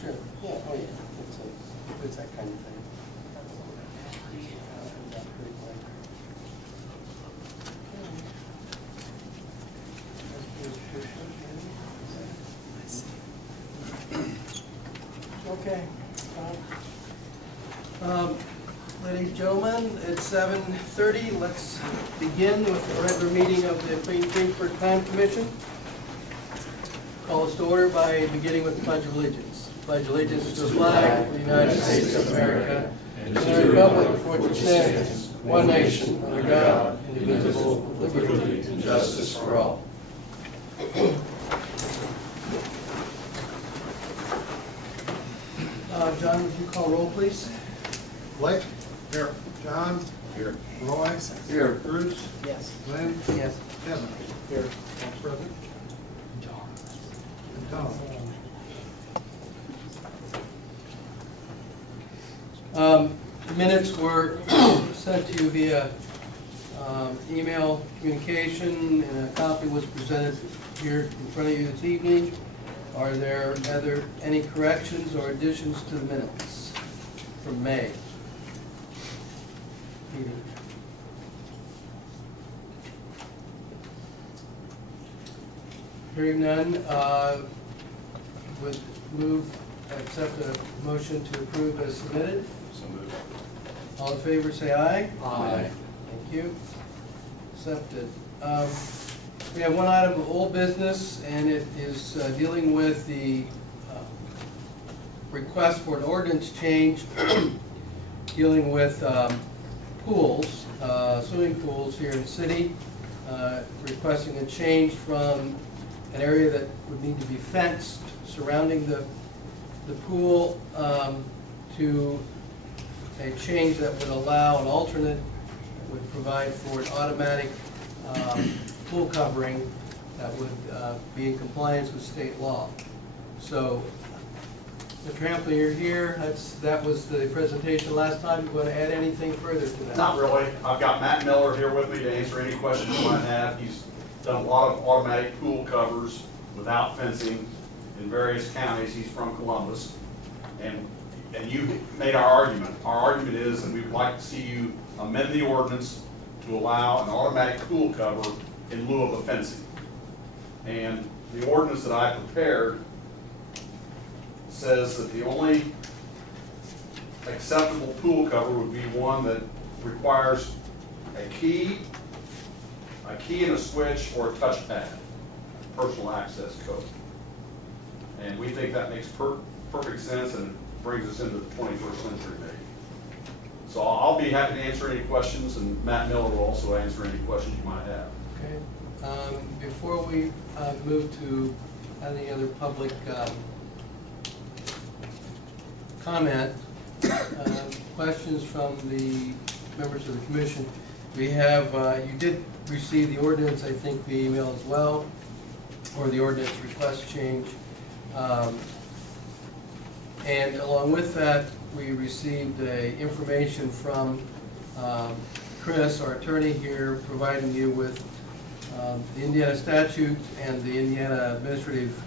Sure. Yeah. Oh, yeah. It's that kind of thing. Okay. Ladies and gentlemen, it's 7:30. Let's begin with the regular meeting of the Greensburg Plan Commission. Call us to order by beginning with the Pledge of Allegiance. Pledge allegiance to the flag of the United States of America and to the republic for which it stands, one nation, under God, indivisible, with liberty and justice for all. John, would you call roll, please? Blake? Here. John? Here. Roy? Here. Bruce? Yes. Glenn? Yes. Kevin? Here. All present? And Tom? Minutes were sent to you via email communication, and a copy was presented here in front of you this evening. Are there any corrections or additions to the minutes from May meeting? Hearing none, would accept a motion to approve as submitted. So moved. All in favor, say aye. Aye. Thank you. Accepted. We have one item of old business, and it is dealing with the request for an ordinance change dealing with pools, swimming pools here in the city, requesting a change from an area that would need to be fenced surrounding the pool to a change that would allow an alternate that would provide for an automatic pool covering that would be in compliance with state law. So, Mr. Hamplin, you're here. That was the presentation last time. You want to add anything further to that? Not really. I've got Matt Miller here with me to answer any questions you might have. He's done a lot of automatic pool covers without fencing in various counties. He's from Columbus. And you made our argument. Our argument is that we would like to see you amend the ordinance to allow an automatic pool cover in lieu of the fencing. And the ordinance that I prepared says that the only acceptable pool cover would be one that requires a key and a switch, or a touchpad, personal access code. And we think that makes perfect sense and brings us into the 21st century maybe. So I'll be happy to answer any questions, and Matt Miller will also answer any questions you might have. Okay. Before we move to any other public comment, questions from the members of the commission. We have, you did receive the ordinance, I think, via email as well, or the ordinance request change. And along with that, we received information from Chris, our attorney here, providing you with the Indiana statute and the Indiana Administrative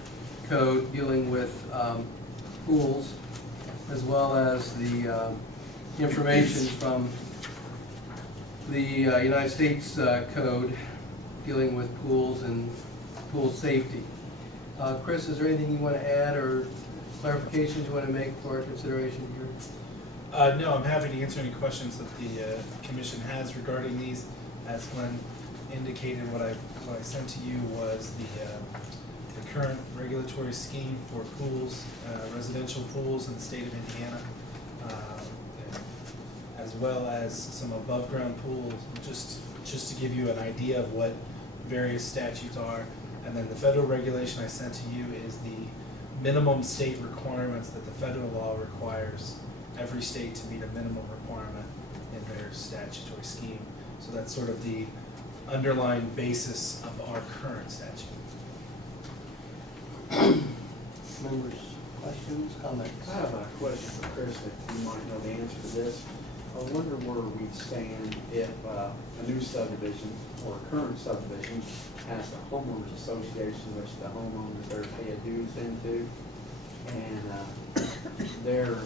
Code dealing with pools, as well as the information from the United States Code dealing with pools and pool safety. Chris, is there anything you want to add or clarifications you want to make for our consideration here? No, I'm happy to answer any questions that the commission has regarding these. As Glenn indicated, what I sent to you was the current regulatory scheme for pools, residential pools in the state of Indiana, as well as some above ground pools, just to give you an idea of what various statutes are. And then the federal regulation I sent to you is the minimum state requirements that the federal law requires every state to meet a minimum requirement in their statutory scheme. So that's sort of the underlying basis of our current statute. Members, questions, comments? I have a question for Chris, if you might know the answer to this. I wonder where we'd stand if a new subdivision or a current subdivision has a homeowners association which the homeowners are pay a dues into, and their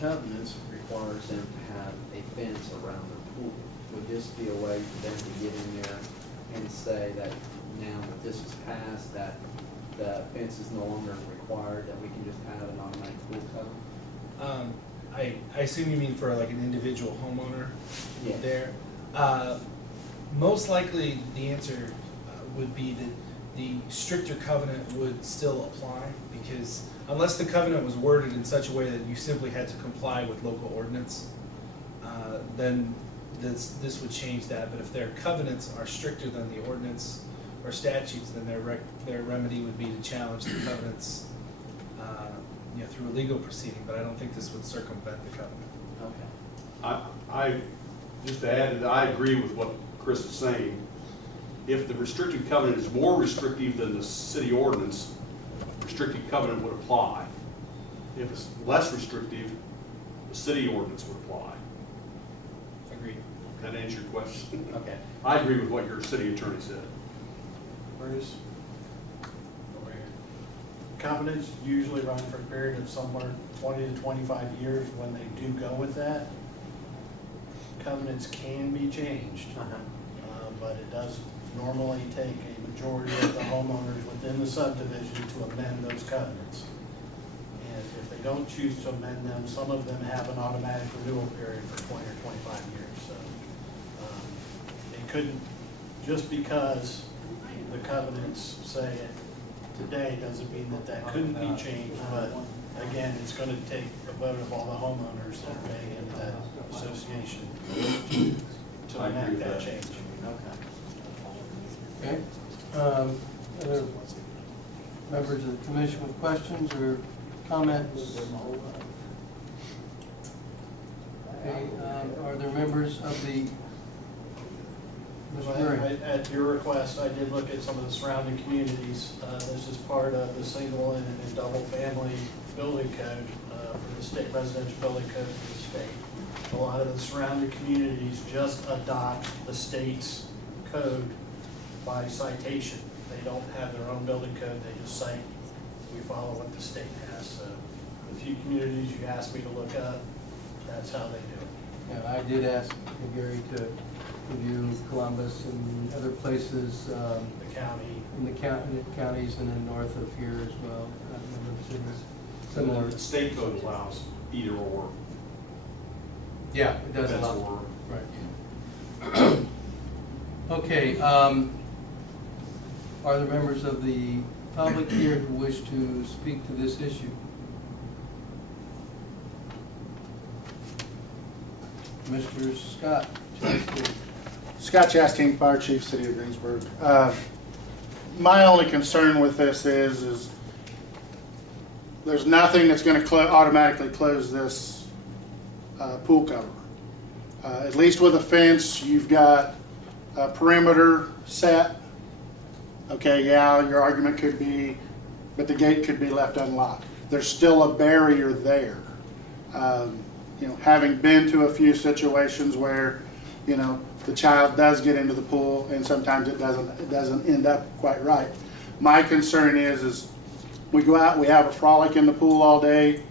covenants requires them to have a fence around their pool. Would this be a way for them to get in there and say that now that this is passed, that the fence is no longer required, that we can just have an automatic pool cover? I assume you mean for like an individual homeowner Yes. there. Most likely, the answer would be that the stricter covenant would still apply, because unless the covenant was worded in such a way that you simply had to comply with local ordinance, then this would change that. But if their covenants are stricter than the ordinance or statutes, then their remedy would be to challenge the covenants, through a legal proceeding. But I don't think this would circumvent the covenant. Okay. I just to add that I agree with what Chris is saying. If the restricted covenant is more restrictive than the city ordinance, restricted covenant would apply. If it's less restrictive, the city ordinance would apply. Agreed. That answer your question? Okay. I agree with what your city attorney said. Bruce? Covenants usually run for a period of somewhere 20 to 25 years when they do go with that. Covenants can be changed, but it does normally take a majority of the homeowners within the subdivision to amend those covenants. And if they don't choose to amend them, some of them have an automatic renewal period for 20 or 25 years. So it couldn't, just because the covenants say it today doesn't mean that that couldn't be changed, but again, it's going to take a vote of all the homeowners that are paying into that association to I agree enact with that that. change. Okay. Okay. Other members of the commission with questions or comments? Okay, are there members of the, Mr. Murray? At your request, I did look at some of the surrounding communities. This is part of the single and double family building code for the state, residential building code for the state. A lot of the surrounding communities just adopt the state's code by citation. They don't have their own building code, they just cite, we follow what the state has. So the few communities you asked me to look up, that's how they do it. Yeah, I did ask Gary to review Columbus and other places The county, in the counties and then north of here as well. A number of cities similar. The state code allows either or. Yeah, it does Fence allow. or. Right. Okay, are there members of the public here who wish to speak to this issue? Mr. Scott Chastain. Scott Chastain, Fire Chief, City of Greensburg. My only concern with this is there's nothing that's going to automatically close this pool cover. At least with a fence, you've got a perimeter set. Okay, yeah, your argument could be, but the gate could be left unlocked. There's still a barrier there. Having been to a few situations where, the child does get into the pool and sometimes it doesn't end up quite right. My concern is we go out, we have a frolic in the pool all day,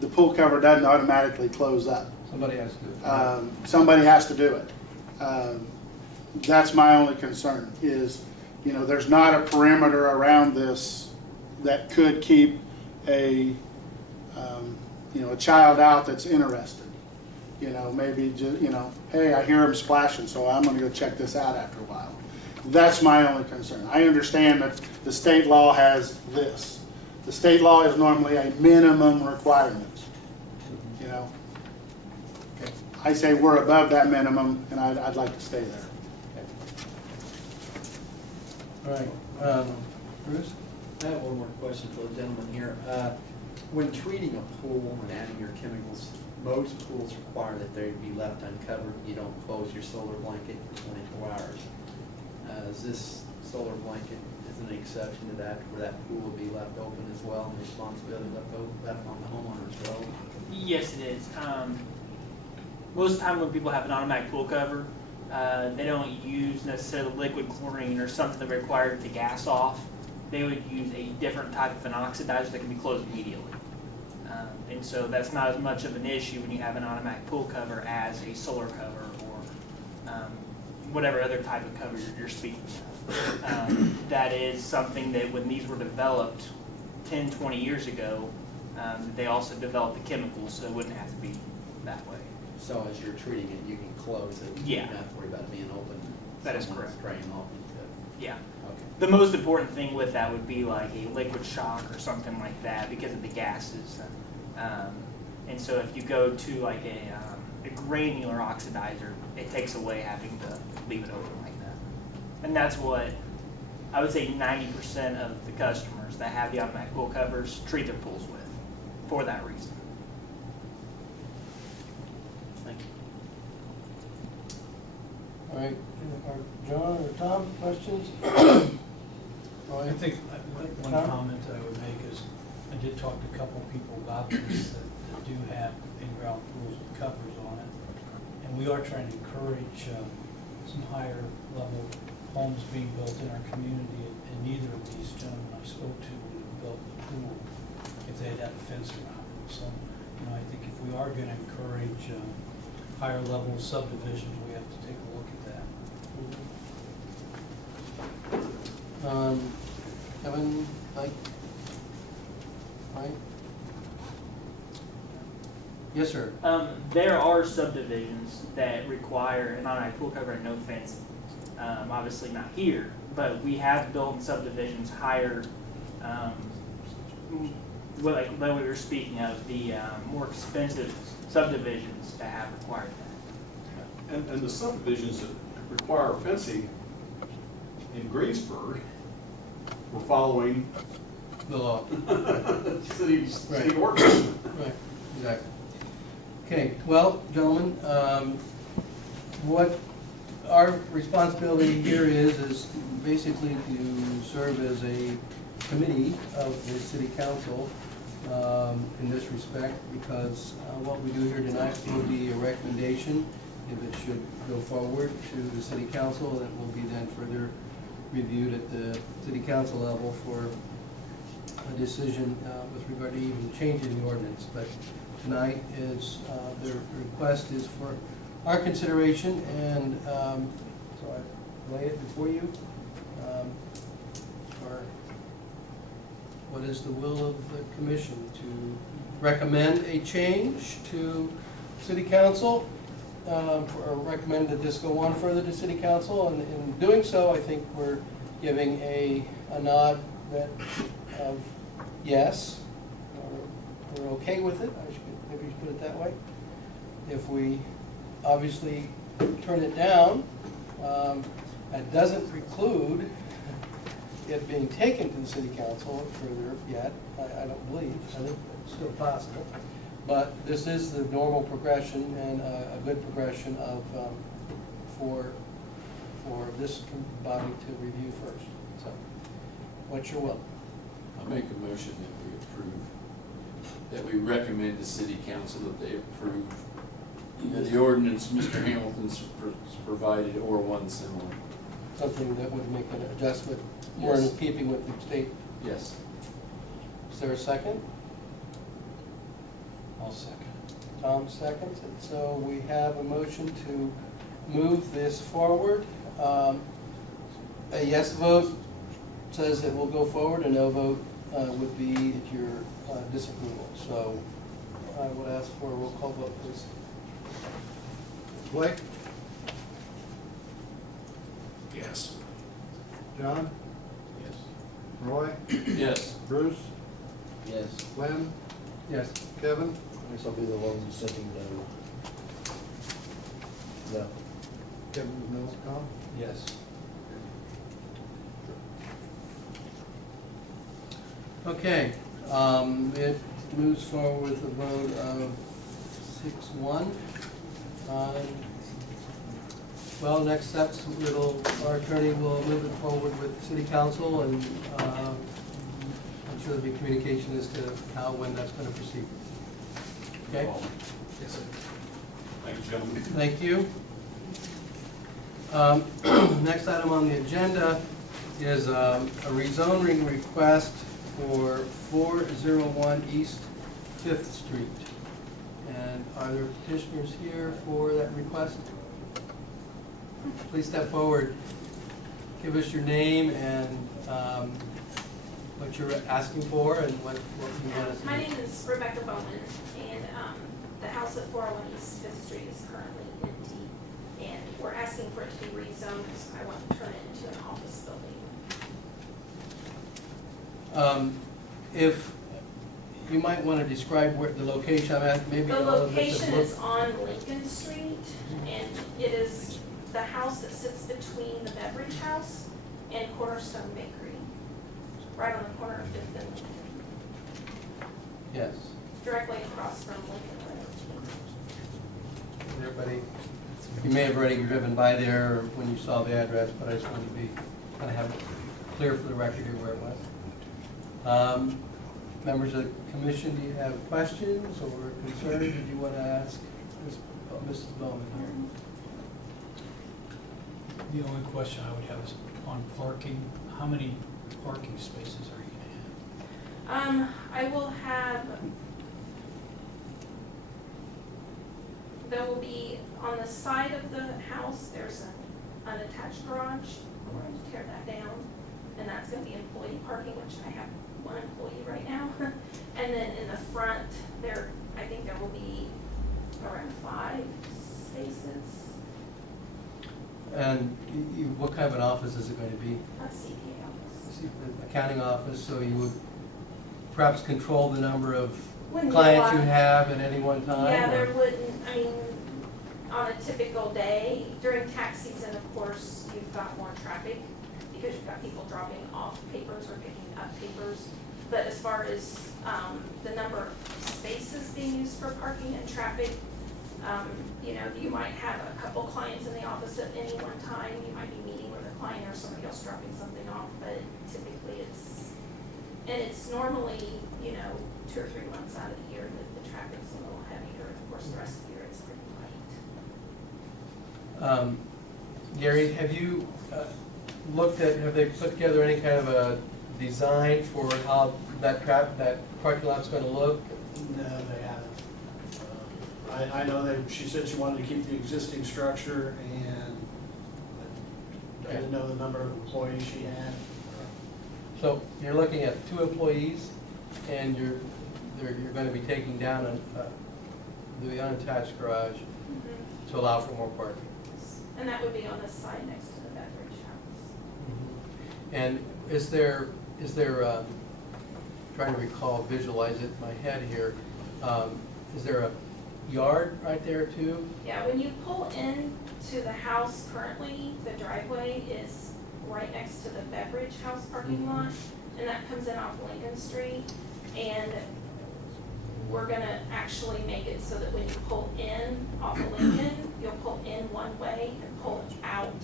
the pool cover doesn't automatically close up. Somebody has to. Somebody has to do it. That's my only concern is, there's not a perimeter around this that could keep a child out that's interested. Maybe just, hey, I hear him splashing, so I'm going to go check this out after a while. That's my only concern. I understand that the state law has this. The state law is normally a minimum requirement. Okay. I say we're above that minimum, and I'd like to stay there. All right, Bruce? I have one more question for the gentleman here. When treating a pool and adding your chemicals, most pools require that they be left uncovered. You don't close your solar blanket for 24 hours. Is this solar blanket is an exception to that, where that pool will be left open as well, and responsibility left on the homeowner as well? Yes, it is. Most of the time when people have an automatic pool cover, they don't use necessarily liquid chlorine or something that required the gas off. They would use a different type of an oxidizer that can be closed immediately. And so that's not as much of an issue when you have an automatic pool cover as a solar cover or whatever other type of cover you're speaking of. That is something that when these were developed 10, 20 years ago, they also developed the chemicals, so it wouldn't have to be that way. So as you're treating it, you can close it. You Yeah. don't have to worry about it being open. That is Someone's correct. Draining off into it. Yeah. Okay. The most important thing with that would be like a liquid shock or something like that because of the gases. And so if you go to like a granular oxidizer, it takes away having to leave it open like that. And that's what I would say 90% of the customers that have the automatic pool covers treat their pools with for that reason. Thank you. All right, John or Tom, questions? I think one comment I would make is, I did talk to a couple of people about this that do have in-ground pools with covers on it. And we are trying to encourage some higher level homes being built in our community. And neither of these gentlemen I spoke to would have built the pool if they had that fence around it. So, I think if we are going to encourage higher level subdivisions, we have to take a look at that. Kevin, Mike? Yes, sir. There are subdivisions that require an automatic pool cover and no fencing. Obviously not here, but we have built in subdivisions higher, like we were speaking of, the more expensive subdivisions that have required that. And the subdivisions that require fencing in Greensburg, we're following The law. city Right. ordinance. Right, exactly. Okay, well, gentlemen, what our responsibility here is basically to serve as a committee of the city council in this respect, because what we do here tonight will be a recommendation. If it should go forward to the city council, it will be then further reviewed at the city council level for a decision with regard to even changing the ordinance. But tonight is, the request is for our consideration, and so I lay it before you. For what is the will of the commission to recommend a change to city council, or recommend that this go on further to city council, and in doing so, I think we're giving a nod that of yes, we're okay with it. Maybe you should put it that way. If we obviously turn it down, that doesn't preclude it being taken to the city council further yet. I don't believe. I think it's still possible. But this is the normal progression, and a good progression of for this body to review first. So, what's your will? I make a motion that we approve, that we recommend to city council that they approve either the ordinance Mr. Hamilton's provided or one similar. Something that would make an adjustment more in Yes. keeping with the state. Yes. Is there a second? I'll second. Tom seconds it. So we have a motion to move this forward. A yes vote says it will go forward, a no vote would be your disapproval. So I would ask for a roll call vote, please. Blake? Yes. John? Yes. Roy? Yes. Bruce? Yes. Lynn? Yes. Kevin? I guess I'll be the one saying no. No. Kevin Mills, Tom? Yes. Okay, it moves forward with a vote of 6-1. Well, next steps, our attorney will move it forward with city council, and I'm sure there'll be communication as to how, when that's gonna proceed. Okay? Yes, sir. Thank you, gentlemen. Thank you. Next item on the agenda is a rezoning request for 401 East 5th Street. And are there petitioners here for that request? Please step forward. Give us your name and what you're asking for and what you want us to do. My name is Rebecca Bowman, and the house at 401 East 5th Street is currently empty, and we're asking for it to be rezoned. I want to turn it into an office building. If you might want to describe where the location, I'm at, maybe. The all of this location is on Lincoln Street, and it is the house that sits between the beverage house and Cornerstone Bakery, right on the corner of 5th and Lincoln, Yes. directly across from Lincoln Road. Everybody, you may have already driven by there when you saw the address, but I just wanted to be, kind of have it clear for the record here where it was. Members of the commission, do you have questions or concerns that you want to ask Mrs. Bowman here? The only question I would have is on parking. How many parking spaces are you gonna I will have, there will be, on the side of the house, there's an unattached garage. We're going to tear that down, and that's going to be employee parking, which I have one employee right now. And then in the front, I think there will be around 5 spaces. And what kind of an office is it going to be? A CPA office. Accounting office, so you would perhaps control the number of Wouldn't be a clients you lot. have at any one time? Yeah, or- there wouldn't, I mean, on a typical day, during tax season, of course, you've got more traffic because you've got people dropping off papers or picking up papers. But as far as the number of spaces being used for parking and traffic, you might have a couple clients in the office at any one time. You might be meeting with a client or somebody else dropping something off, but typically it's normally, 2 or 3 months out of the year that the traffic's a little heavier. Of course, the rest of the year it's pretty light. Gary, have you have they put together any kind of a design for how that parking lot's going to look? No, they haven't. I know she said she wanted to keep the existing structure, and I didn't know the number of employees she had. So you're looking at 2 employees, and you're going to be taking down the unattached garage to allow for more parking. And that would be on the side next to the beverage house. And is there, trying to visualize it in my head here, is there a yard right there too? Yeah, when you pull into the house currently, the driveway is right next to the beverage house parking lot, and that comes in off Lincoln Street. And we're gonna actually make it so that when you pull in off of Lincoln, you'll pull in one way and pull out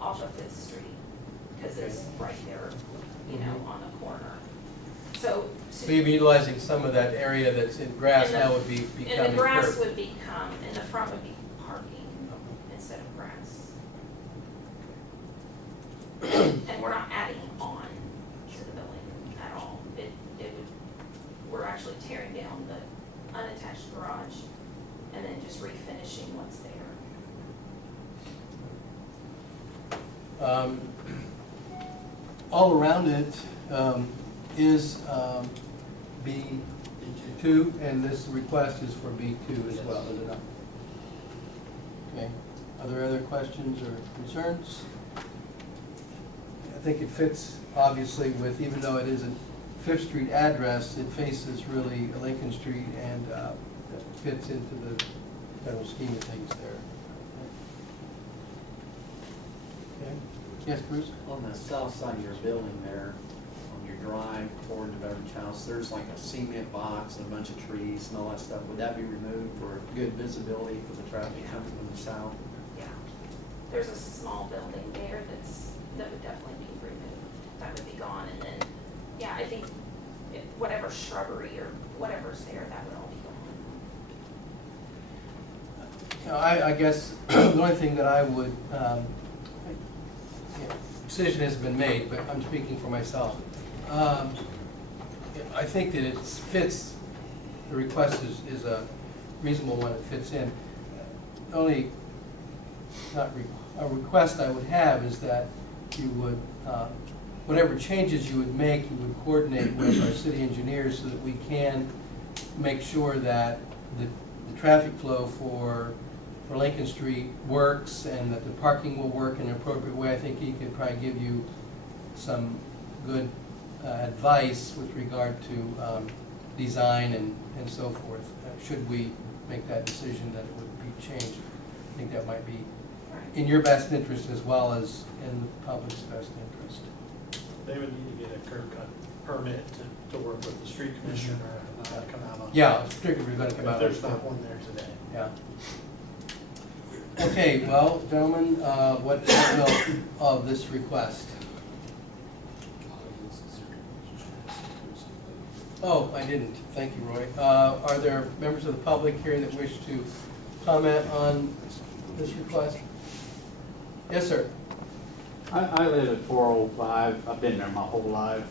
off of 5th Street, because it's right there, on the corner. So you'd be utilizing some of that area that's in grass And the- now would be becoming and the grass curb. would become, and the front would be parking instead of grass. And we're not adding on to the building at all. We're actually tearing down the unattached garage and then just refinishing what's there. All around it is B2, and this request is for B2 as well, is it not? Okay. Are there other questions or concerns? I think it fits, obviously, with, even though it is a 5th Street address, it faces really Lincoln Street, and it fits into the general scheme of things there. Okay. Yes, Bruce? On the south side of your building there, on your drive toward the beverage house, there's like a cement box and a bunch of trees and all that stuff. Would that be removed for good visibility for the traffic coming from the south? Yeah. There's a small building there that would definitely be removed. That would be gone, and then, yeah, I think whatever shrubbery or whatever's there, that would all be gone. You know, I guess the only thing that I would, decision hasn't been made, but I'm speaking for myself. I think that it fits, the request is a reasonable one, it fits in. Only, a request I would have is that you would, whatever changes you would make, you would coordinate with our city engineers so that we can make sure that the traffic flow for Lincoln Street works and that the parking will work in an appropriate way. I think he could probably give you some good advice with regard to design and so forth. Should we make that decision that it would be changed, I think that might be in your best interest as well as in the public's best interest. They would need to get a curb cut permit to work with the street commissioner and come out on. Yeah, particularly going to come out. If there's not one there today. Yeah. Okay, well, gentlemen, what's the result of this request? Oh, I didn't. Thank you, Roy. Are there members of the public here that wish to comment on this request? Yes, sir. I live at 405, I've been there my whole life.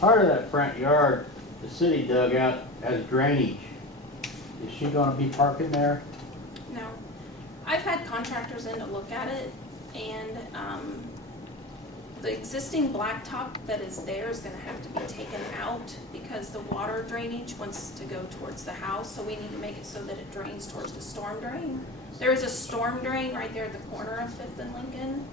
Part of that front yard, the city dug out as drainage. Is she gonna be parking there? No. I've had contractors in to look at it, and the existing blacktop that is there is gonna have to be taken out because the water drainage wants to go towards the house, so we need to make it so that it drains towards the storm drain. There is a storm drain right there at the corner of 5th and Lincoln.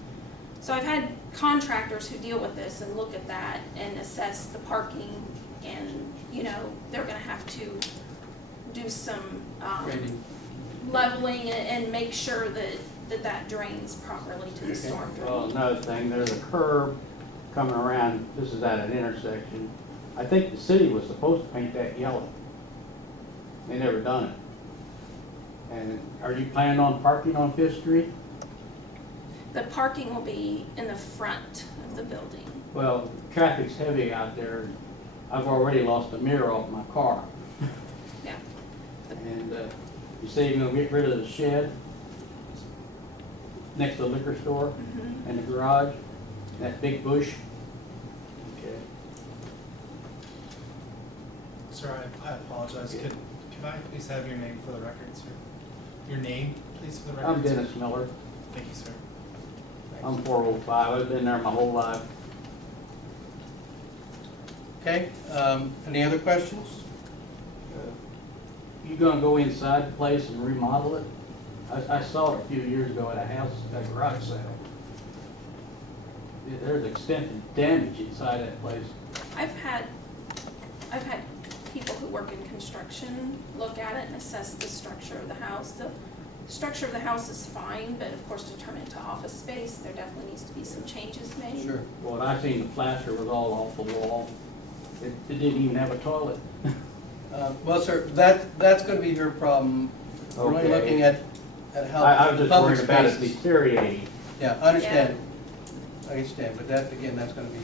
So I've had contractors who deal with this and look at that and assess the parking, and, you know, they're gonna have to do some Grading. leveling and make sure that drains properly to the storm drain. Well, another thing, there's a curb coming around, this is at an intersection. I think the city was supposed to paint that yellow. They never done it. And are you planning on parking on 5th Street? The parking will be in the front of the building. Well, traffic's heavy out there. I've already lost a mirror off my car. Yeah. And you say you're gonna get rid of the shed next to the liquor store Mhm. and the garage, that big bush? Okay. Sir, I apologize. Could I please have your name for the record, sir? Your name, please, for the record? I'm Dennis Miller. Thank you, sir. I'm 405. I've been there my whole life. Okay, any other questions? You gonna go inside the place and remodel it? I saw it a few years ago at a house, at a garage sale. There's extensive damage inside that place. I've had people who work in construction look at it and assess the structure of the house. The structure of the house is fine, but of course to turn it into office space, there definitely needs to be some changes made. Sure. Well, I seen the plaster was all off the wall. It didn't even have a toilet. Well, sir, that's going to be your problem. We're only Okay. looking at how I was just public worried about it spaces. deteriorating. Yeah, I understand. I understand, but that, again, that's going to be.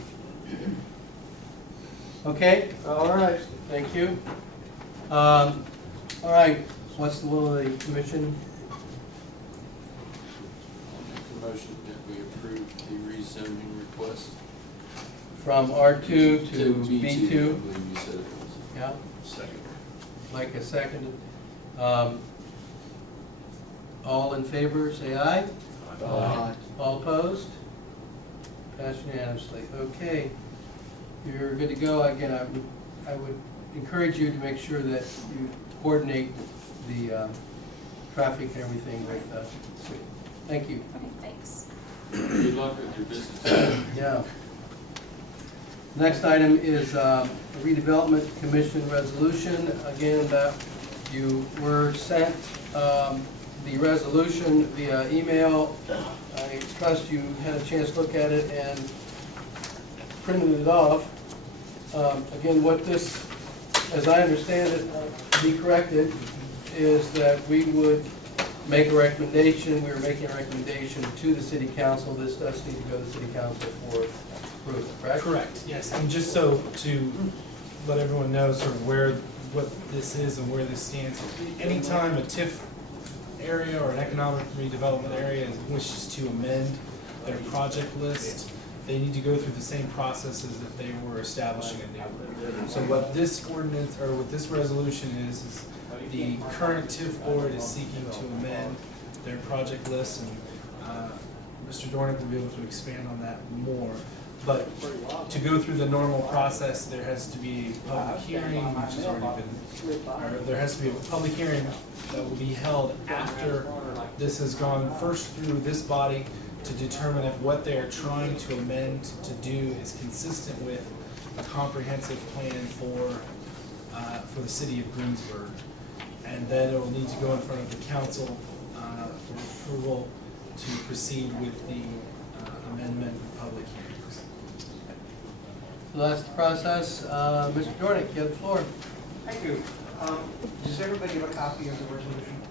Okay, All right. thank you. All right, what's the will of the commission? I'll make a motion that we approve the rezoning request. From R2 to B2, I B2? believe you said it was. Yeah, Second. Mike has seconded. All in favor, say aye. Aye. All opposed? Passed unanimously. Okay, you're good to go. Again, I would encourage you to make sure that you coordinate the traffic and everything with the city. Thank you. Okay, thanks. Good luck with your business. Yeah. Next item is a Redevelopment Commission Resolution. Again, you were sent the resolution via email. I trust you had a chance to look at it and printed it off. Again, what this, as I understand it, to be corrected, is that we would make a recommendation, we were making a recommendation to the city council. This does need to go to the city council for approval, correct? Correct, yes, and just so to let everyone know sort of what this is and where this stands, anytime a TIF area or an economic redevelopment area wishes to amend their project list, they need to go through the same process as if they were establishing a new one. So what this ordinance, or what this resolution is the current TIF board is seeking to amend their project list, and Mr. Dornick will be able to expand on that more. But to go through the normal process, there has to be a public hearing, which has already been, or there has to be a public hearing that will be held after this has gone first through this body to determine if what they are trying to amend to do is consistent with a comprehensive plan for the city of Greensburg. And then it will need to go in front of the council for approval to proceed with the amendment and public hearings. So that's the process. Mr. Dornick, you have the floor. Thank you. Does everybody have a copy of the resolution?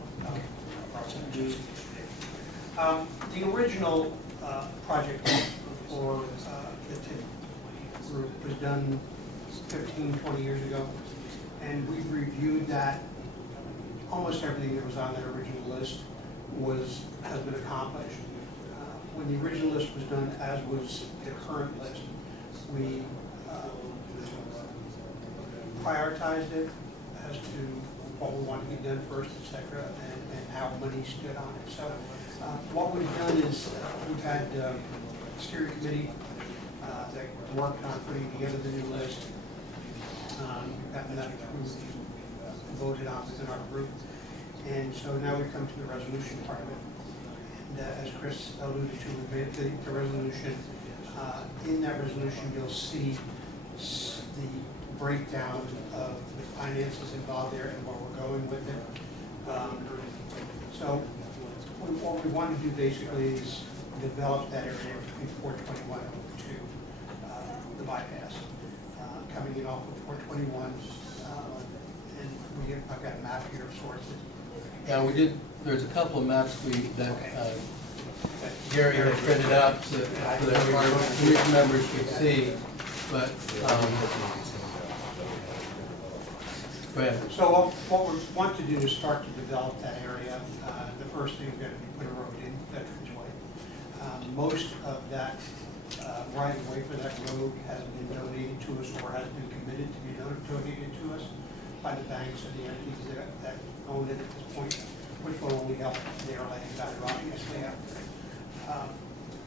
The original project for the TIF group was done 15, 20 years ago, and we've reviewed that. Almost everything that was on that original list has been accomplished. When the original list was done, as was the current list, we prioritized it as to what we wanted to be done first, et cetera, and how money stood on it. So what we've done is we've had a steering committee that worked on putting together the new list. We've gotten that approved, voted on within our group. And so now we come to the resolution part of it. And as Chris alluded to, we made the resolution. In that resolution, you'll see the breakdown of the finances involved there and where we're going with it. So what we want to do basically is develop that area between 421 to the bypass. Coming in off of 421, and I've got a map here of sorts. Yeah, there's a couple of maps that Gary had printed out so that our commission members could see, but, go ahead. So what we want to do is start to develop that area. The first thing we're going to be put a road in, Veterans Way. Most of that right of way for that road has been donated to us or has been committed to be donated to us by the banks and the entities that own it at this point, which will only help their land value obviously out there.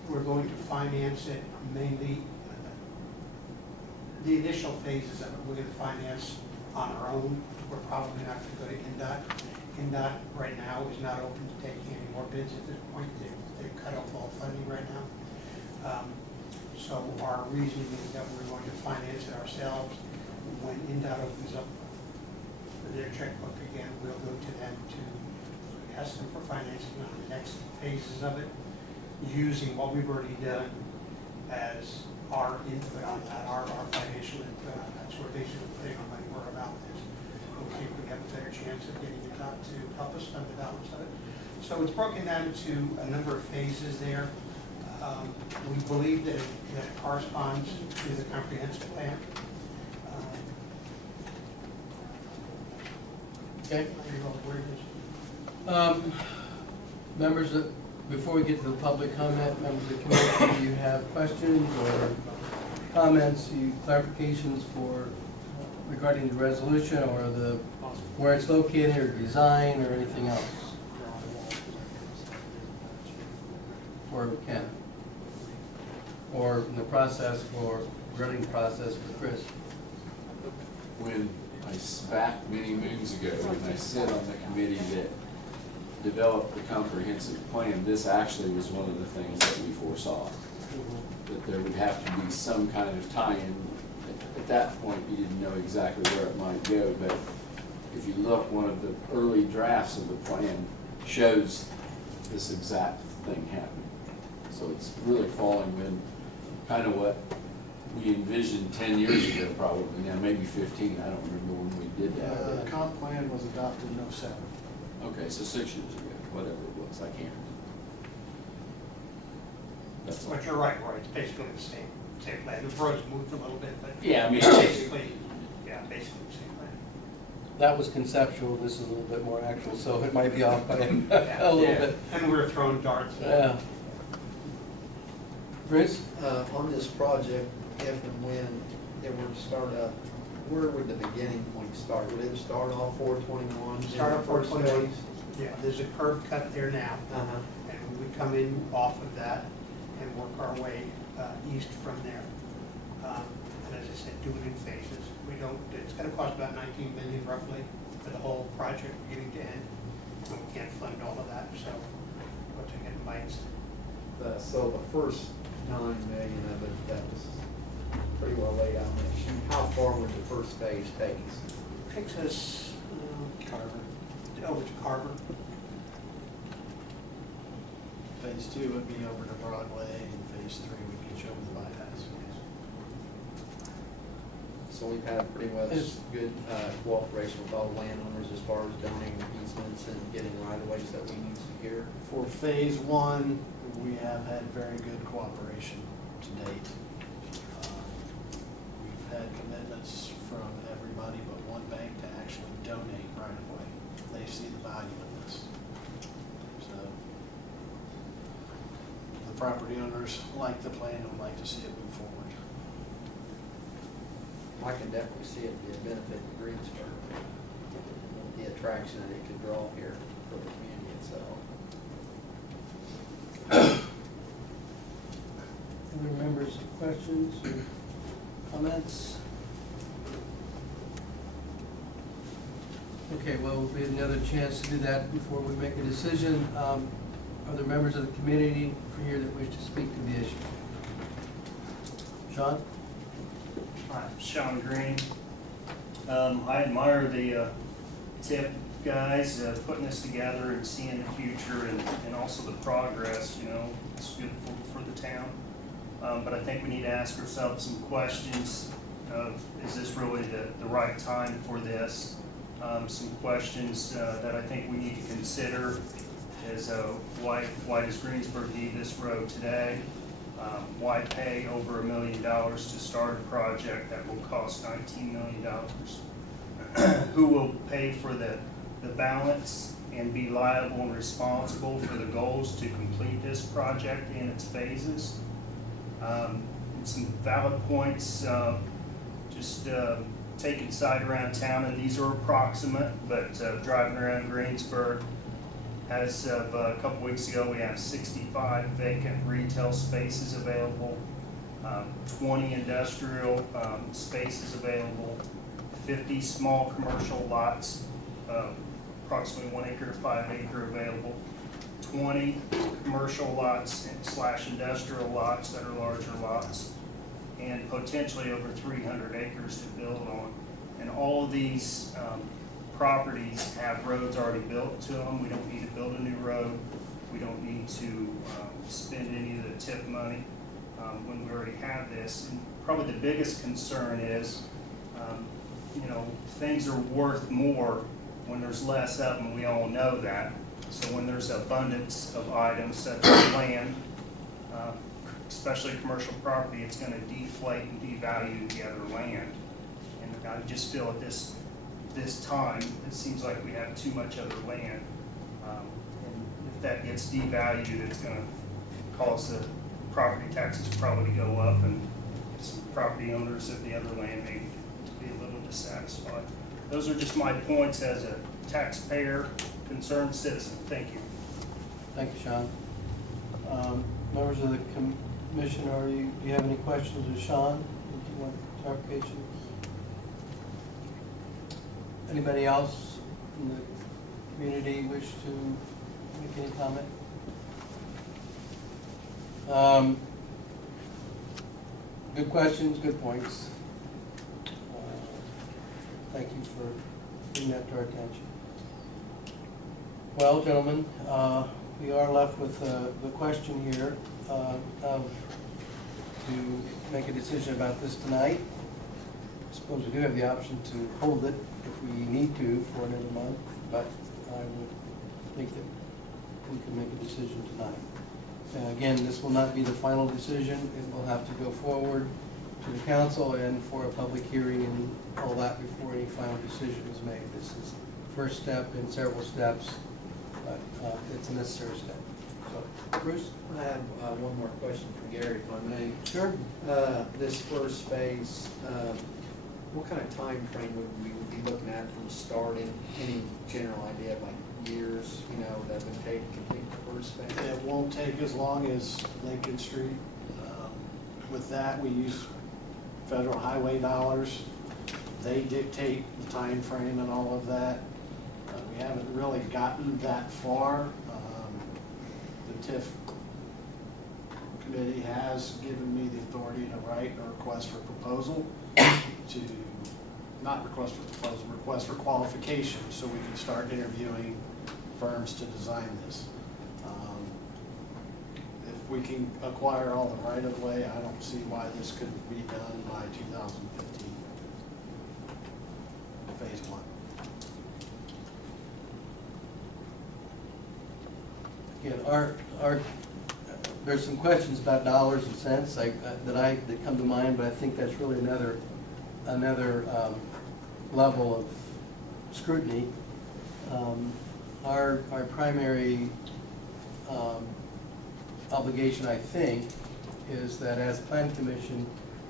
We're going to finance it mainly, the initial phases of it, we're going to finance on our own. We're probably not going to go to INDOT. INDOT right now is not open to taking any more bids at this point. They've cut off all funding right now. So our reasoning is that we're going to finance it ourselves. When INDOT opens up their checkbook again, we'll go to them to ask them for financing on the next phases of it, using what we've already done as our input on that, our financial input on that. So we're basically putting our money where our mouth is. We think we have a better chance of getting it out to help us fund the balance of it. So it's broken down into a number of phases there. We believe that it corresponds to the comprehensive plan. Okay. Where it is. Members, before we get to the public comment, members of the commission, do you have questions or comments, clarifications for regarding the resolution or where it's located or design or anything else? Or Ken? Or in the process running the process for Chris? When back many moons ago, when I sat on the committee that developed the comprehensive plan, this actually was one of the things that we foresaw. That there would have to be some kind of tie-in. At that point, you didn't know exactly where it might go, but if you look, one of the early drafts of the plan shows this exact thing happening. So it's really falling in kind of what we envisioned 10 years ago probably, now maybe 15, I don't remember when we did that. The comp plan was adopted in '07. Okay, so 6 years ago, whatever it was, I can't remember. That's all. But you're right, Roy, it's basically the same plan. The road's moved a little bit, but Yeah, I mean, basically, yeah, basically the same plan. That was conceptual, this is a little bit more actual, so it might be off by a little Yeah. bit. And we were throwing darts. Yeah. Bruce? On this project, if and when it were to start up, where would the beginning point start? Would it start off 421? Start at 421. Yeah, there's a curb cut there now, Uh-huh. and we would come in off of that and work our way east from there. And as I said, do it in phases. We don't, it's gonna cost about 19 million roughly for the whole project beginning to end. And we can't fund all of that, so we're taking it in bites. So the first 9 million of it, that was pretty well laid out. How far would the first phase take us? Takes us, over to Carver. Phase 2 would be over to Broadway, and phase 3 would get you over the bypass. So we've had pretty much good cooperation with all landowners as far as donating easements and getting right-of-ways that we need here. For phase 1, we have had very good cooperation to date. We've had commitments from everybody but one bank to actually donate right-of-way. They see the value in this. So the property owners like the plan and would like to see it move forward. I can definitely see it be a benefit to Greensburg, the attraction that it could draw here for the community itself. Other members, questions or comments? Okay, well, we'll be another chance to do that before we make a decision. Are there members of the community here that wish to speak to the issue? Sean? Hi, Sean Green. I admire the TIP guys putting this together and seeing the future and also the progress, you know, it's good for the town. But I think we need to ask ourselves some questions of, is this really the right time for this? Some questions that I think we need to consider is why does Greensburg need this road today? Why pay over $1 million to start a project that will cost $19 million? Who will pay for the balance and be liable and responsible for the goals to complete this project in its phases? And some valid points, just taking side around town, and these are approximate, but driving around Greensburg, as of a couple weeks ago, we have 65 vacant retail spaces available, 20 industrial spaces available, 50 small commercial lots, approximately 1 acre to 5 acre available, 20 commercial lots / industrial lots that are larger lots, and potentially over 300 acres to build on. And all of these properties have roads already built to them. We don't need to build a new road. We don't need to spend any of the TIP money when we already have this. And probably the biggest concern is, you know, things are worth more when there's less of them. We all know that. So when there's abundance of items such as land, especially commercial property, it's going to deflate and devalue the other land. And I just feel at this time, it seems like we have too much other land. And if that gets devalued, it's going to cause the property taxes probably to go up, and some property owners of the other land may be a little dissatisfied. Those are just my points as a taxpayer, concerned citizen. Thank you. Thank you, Sean. Members of the commission, do you have any questions of Sean? Do you want clarification? Anybody else in the community wish to make any comment? Good questions, good points. Thank you for bringing that to our attention. Well, gentlemen, we are left with the question here of to make a decision about this tonight. I suppose we do have the option to hold it if we need to for another month, but I would think that we can make a decision tonight. Again, this will not be the final decision. It will have to go forward to the council and for a public hearing and all that before any final decision is made. This is the first step in several steps, but it's a necessary step. So, Bruce? I have one more question for Gary, if I may. Sure. This first phase, what kind of time frame would we be looking at from starting? Any general idea, like years, that would take to complete the first phase? It won't take as long as Lincoln Street. With that, we use federal highway dollars. They dictate the time frame and all of that. We haven't really gotten that far. The TIF committee has given me the authority to write a request for proposal to, not request for proposal, request for qualification, so we can start interviewing firms to design this. If we can acquire all the right-of-way, I don't see why this couldn't be done by 2015, phase one. Again, there's some questions about dollars and cents that come to mind, but I think that's really another level of scrutiny. Our primary obligation, I think, is that as Plan Commission,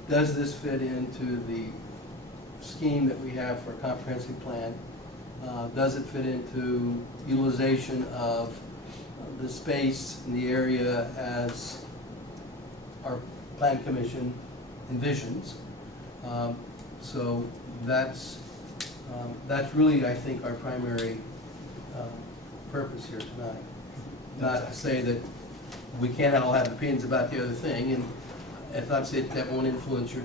does this fit into the scheme that we have for a comprehensive plan? Does it fit into utilization of the space in the area as our Plan Commission envisions? So that's really, I think, our primary purpose here tonight. Not to say that we can't all have opinions about the other thing, and it's not to say that won't influence your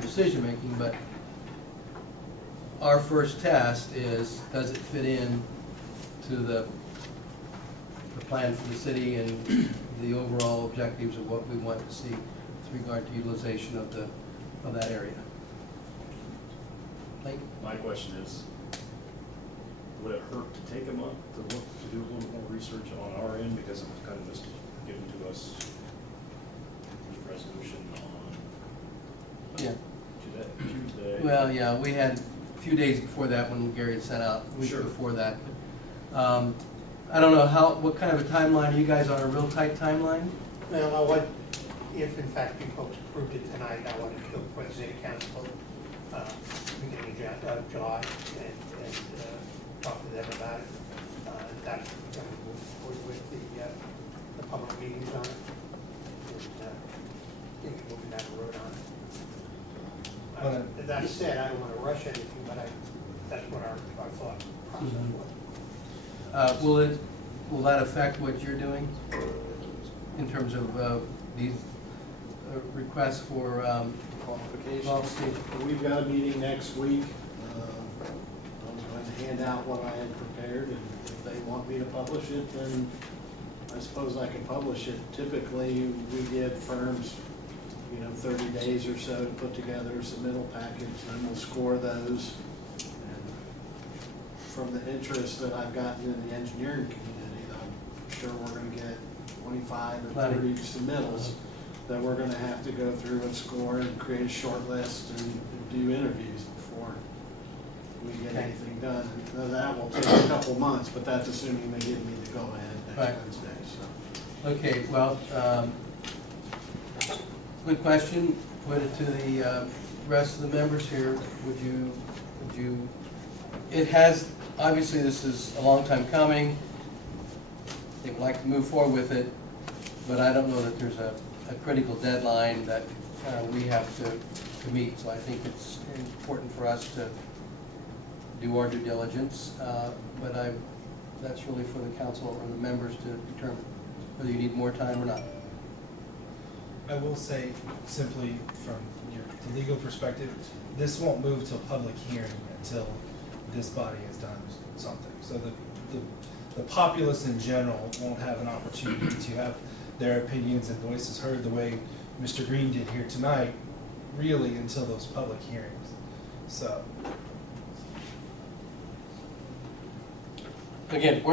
decision-making, but our first test is, does it fit in to the plan for the city and the overall objectives of what we want to see with regard to utilization of that area? Blake? My question is, would it hurt to take a month to do a little more research on our end, because it was kind of just given to us this resolution on Yeah. Tuesday? Well, yeah, we had a few days before that when Gary had sent out, a week Sure. before that. I don't know what kind of a timeline, are you guys on a real tight timeline? Well, if in fact you folks approved it tonight, I wanted to go before the city council, beginning of July, and talk to them about it. That's going to move forward with the public meetings on it. And moving down the road on it. That said, I don't want to rush anything, but that's what our thought process was. Will that affect what you're doing in terms of these requests for Qualifications. We've got a meeting next week. I'm going to hand out what I had prepared, and if they want me to publish it, then I suppose I can publish it. Typically, we give firms, 30 days or so to put together a submittal package, then we'll score those. And from the interest that I've gotten in the engineering community, I'm sure we're going to get 25 or 30 submittals that we're going to have to go through and score and create a short list and do interviews before we get anything done. And that will take a couple months, but that's assuming they give me the go-ahead next Wednesday. So. Okay, well, good question. Put it to the rest of the members here. Would you? It has, obviously this is a long time coming. They would like to move forward with it, but I don't know that there's a critical deadline that we have to meet. So I think it's important for us to do our due diligence, but that's really for the council or the members to determine whether you need more time or not. I will say simply from the legal perspective, this won't move to a public hearing until this body has done something. So the populace in general won't have an opportunity to have their opinions and voices heard the way Mr. Green did here tonight, really until those public hearings. So, Again,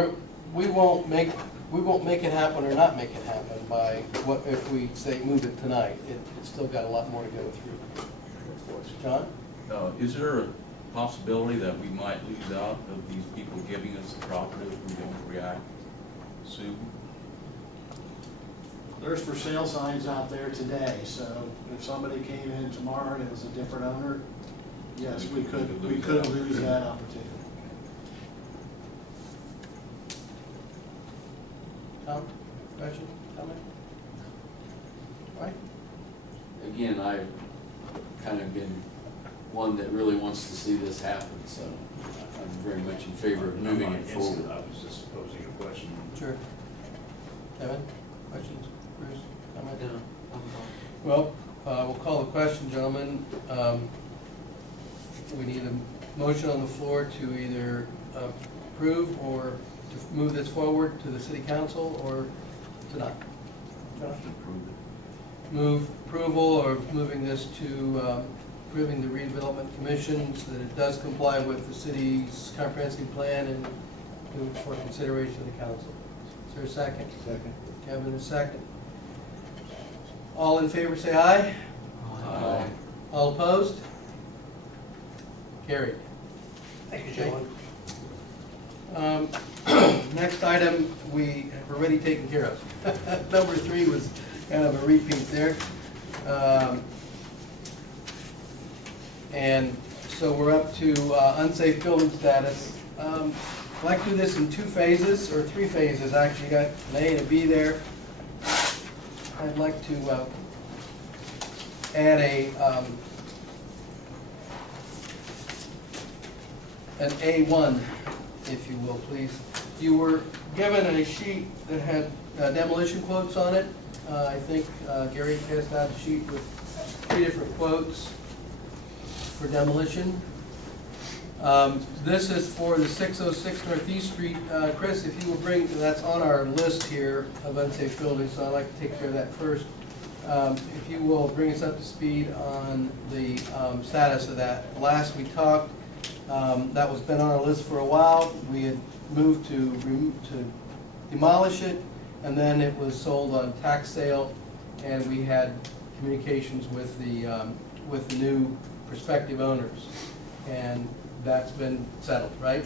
we won't make it happen or not make it happen by what, if we say move it tonight. It's still got a lot more to go through. John? Is there a possibility that we might lose out of these people giving us the property if we don't react soon? There's for sale signs out there today, so if somebody came in tomorrow and it was a different owner, yes, we could lose that opportunity. Tom? Question? Comment? Right? Again, I've kind of been one that really wants to see this happen, so I'm very much in favor of moving it forward. I was just posing a question. Sure. Kevin? Questions? Bruce? Comment? Well, we'll call the question, gentlemen. We need a motion on the floor to either approve or to move this forward to the city council or to not. Josh? Move approval or moving this to approving the redevelopment commission so that it does comply with the city's comprehensive plan and move for consideration of the council. Is there a second? Second. Kevin, a second. All in favor say aye. Aye. All opposed? Carried. Thank you, gentlemen. Next item, we have already taken care of. Number 3 was kind of a repeat there. And so we're up to unsafe building status. I'd like to do this in 2 phases, or 3 phases actually. You got an A and a B there. I'd like to add an A1, if you will, please. You were given a sheet that had demolition quotes on it. I think Gary passed out a sheet with 3 different quotes for demolition. This is for the 606 Northeast Street. Chris, if you will bring, that's on our list here of unsafe buildings, so I'd like to take care of that first. If you will bring us up to speed on the status of that. Last we talked, that was been on our list for a while. We had moved to demolish it, and then it was sold on tax sale, and we had communications with the new prospective owners, and that's been settled, right?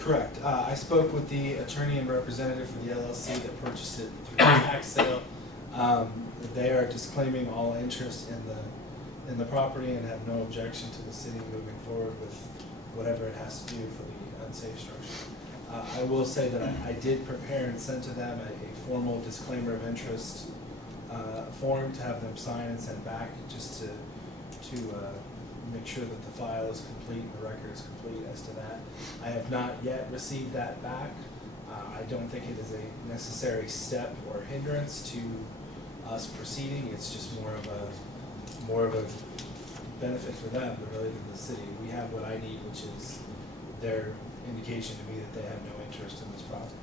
correct. I spoke with the attorney and representative for the LLC that purchased it through the tax sale. They are disclaiming all interest in the property and have no objection to the city moving forward with whatever it has to do for the unsafe structure. I will say that I did prepare and send to them a formal disclaimer of interest form to have them sign and send back, just to make sure that the file is complete and the record is complete as to that. I have not yet received that back. I don't think it is a necessary step or hindrance to us proceeding. It's just more of a benefit for them related to the city. We have what I need, which is their indication to me that they have no interest in this property.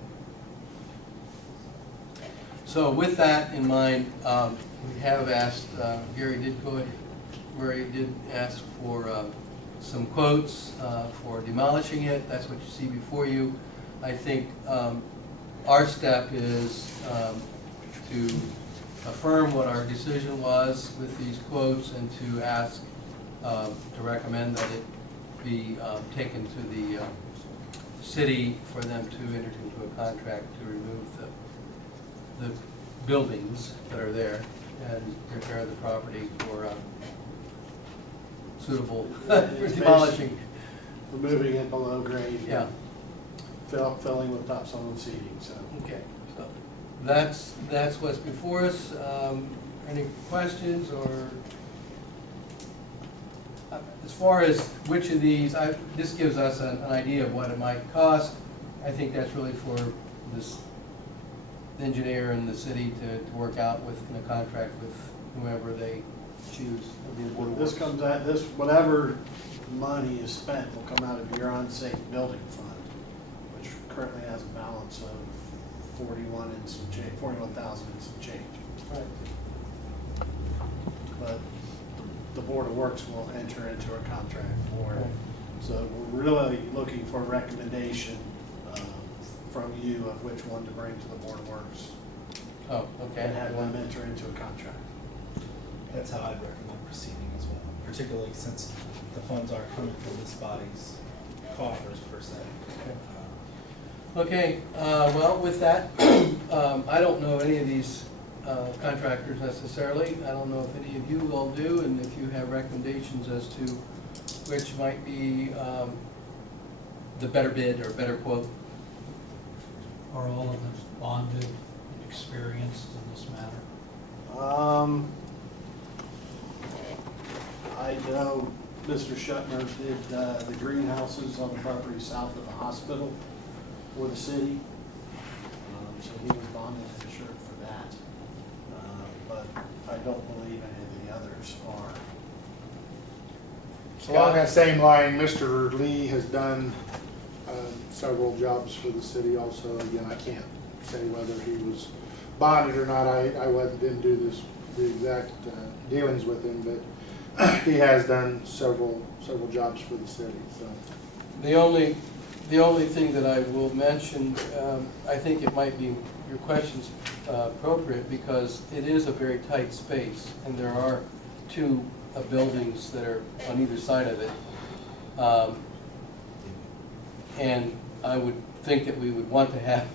So with that in mind, we have asked, Gary did go ahead, where he did ask for some quotes for demolishing it. That's what you see before you. I think our step is to affirm what our decision was with these quotes and to ask, to recommend that it be taken to the city for them to enter into a contract to remove the buildings that are there and prepare the property for suitable for demolishing. Removing it below grade. Yeah. Filling with topsoil and seeding, so. Okay, so that's what's before us. Any questions or? As far as which of these, this gives us an idea of what it might cost. I think that's really for this engineer and the city to work out with in a contract with whoever they choose. This comes out, whatever money is spent will come out of your unsafe building fund, which currently has a balance of 41,000 and some change. Right. Board of Works will enter into a contract for it. So we're really looking for a recommendation from you of which one to bring to the Board of Works Oh, okay. and have them enter into a contract. That's how I'd recommend proceeding as well, particularly since the funds are coming from this body's coffers per se. Okay, well, with that, I don't know any of these contractors necessarily. I don't know if any of you all do, and if you have recommendations as to which might be the better bid or better quote. Are all of them bonded and experienced in this matter? I know Mr. Shuttner did the greenhouses on the property south of the hospital for the city. So he was bonded and insured for that. But I don't believe any of the others are. Along that same line, Mr. Lee has done several jobs for the city also. Again, I can't say whether he was bonded or not. I didn't do the exact dealings with him, but he has done several jobs for the city, so. The only thing that I will mention, I think it might be, your question's appropriate because it is a very tight space and there are two buildings that are on either side of it. And I would think that we would want to have,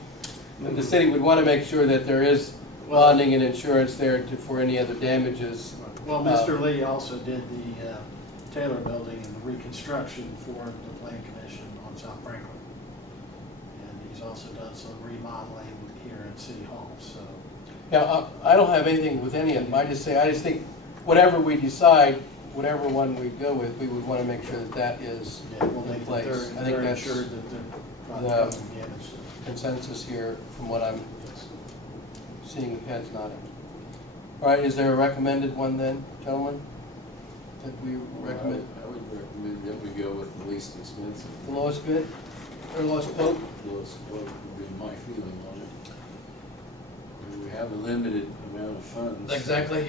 that the city would want to make sure that there is bonding and insurance there for any other damages. Well, Mr. Lee also did the Taylor Building and the reconstruction for the Plan Commission on South Franklin. And he's also done some remodeling here at City Hall, so. Yeah, I don't have anything with any of them. I just think whatever we decide, whatever one we go with, we would want to make sure that that is Yeah, we'll in make place. they're I think that's insured that they're not the causing damage. consensus here from what I'm seeing with heads nodding. All right, is there a recommended one then, gentlemen? That we recommend, I would recommend that we go with the least expensive. the lowest bid, or lowest quote? Lowest quote would be my feeling on it. I mean, we have a limited amount of funds. Exactly.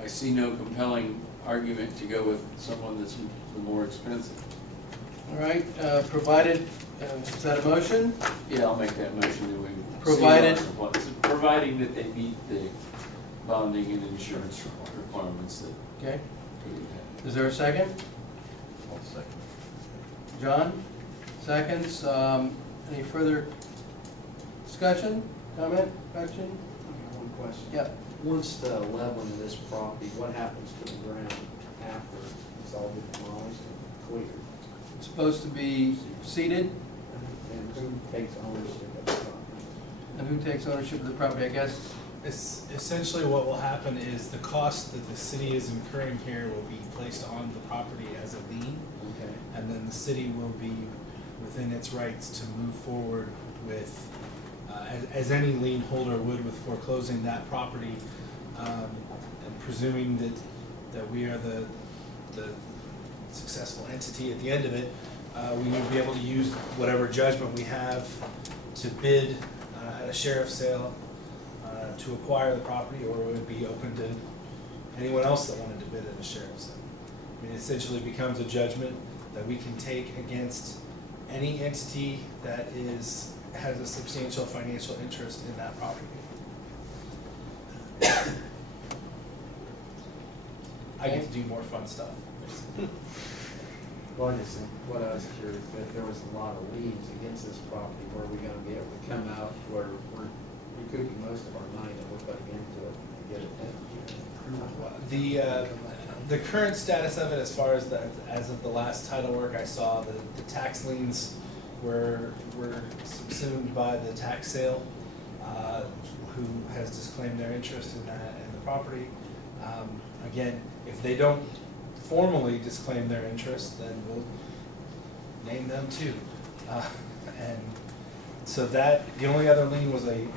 I see no compelling argument to go with someone that's the more expensive. All right, provided, is that a motion? Yeah, I'll make that motion that we. Provided- Providing that they meet the bonding and insurance requirements that Okay, we would have. is there a second? I'll second. John, seconds. Any further discussion, comment, question? One question. Yeah. Once the leveling of this property, what happens to the ground after it's all been demolished and cleared? It's supposed to be seeded, And who takes ownership of the property? and who takes ownership of the property, I guess? Essentially what will happen is the cost that the city is incurring here will be placed on the property as a lien, Okay. and then the city will be within its rights to move forward with, as any lien holder would with foreclosing that property, and presuming that we are the successful entity at the end of it, we would be able to use whatever judgment we have to bid at a sheriff's sale to acquire the property, or it would be open to anyone else that wanted to bid at a sheriff's sale. I mean, it essentially becomes a judgment that we can take against any entity that has a substantial financial interest in that property. I get to do more fun stuff, basically. Well, I just think, what I was curious, if there was a lot of liens against this property, were we gonna be able to come out where we're recouping most of our money that we're putting into it and get it done? The current status of it, as far as as of the last title work I saw, the tax liens were subsumed by the tax sale, who has disclaimed their interest in that and the property. Again, if they don't formally disclaim their interest, then we'll name them too. And so the only other lien was an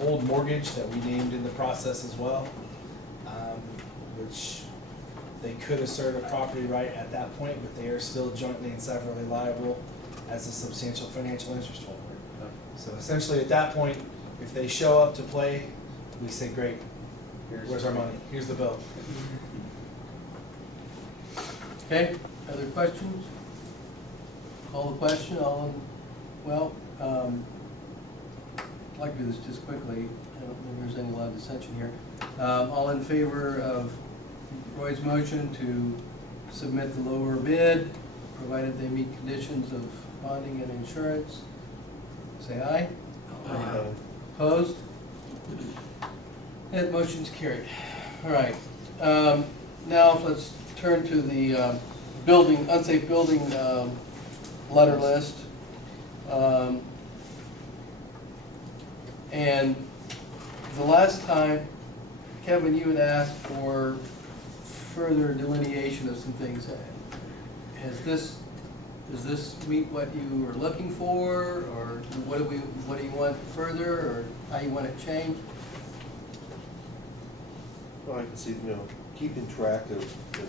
old mortgage that we named in the process as well, which they could assert a property right at that point, but they are still jointly and severally liable as a substantial financial interest holder. So essentially at that point, if they show up to play, we say, great, Where's our money? Here's the bill. Okay, other questions? Call the question, I'd like to do this just quickly, I don't think there's any lot of dissension here. All in favor of Roy's motion to submit the lower bid, provided they meet conditions of bonding and insurance, say aye. Opposed? That motion's carried. All right, now let's turn to the unsafe building letter list. And the last time, Kevin, you had asked for further delineation of some things. Does this meet what you were looking for, or what do you want further, or how you want it changed? Well, I can see, keeping track of the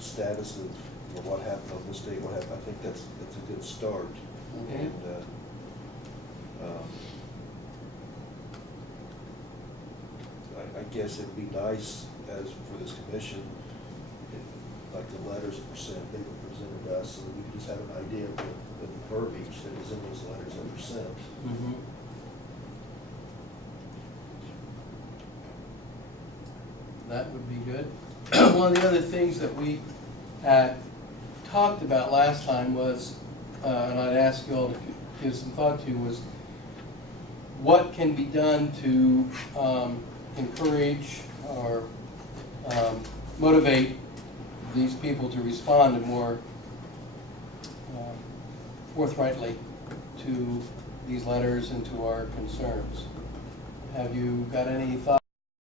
status of what happened on this date, what happened, I think that's a good start. Okay. And, I guess it'd be nice as for this commission, if, like the letters that were sent, they were presented to us, so that we could just have an idea of the verbiage that was in those letters that were sent. Mm-hmm. That would be good. One of the other things that we had talked about last time was, and I'd ask you all to give some thought to, was what can be done to encourage or motivate these people to respond more forthrightly to these letters and to our concerns. Have you got any thoughts?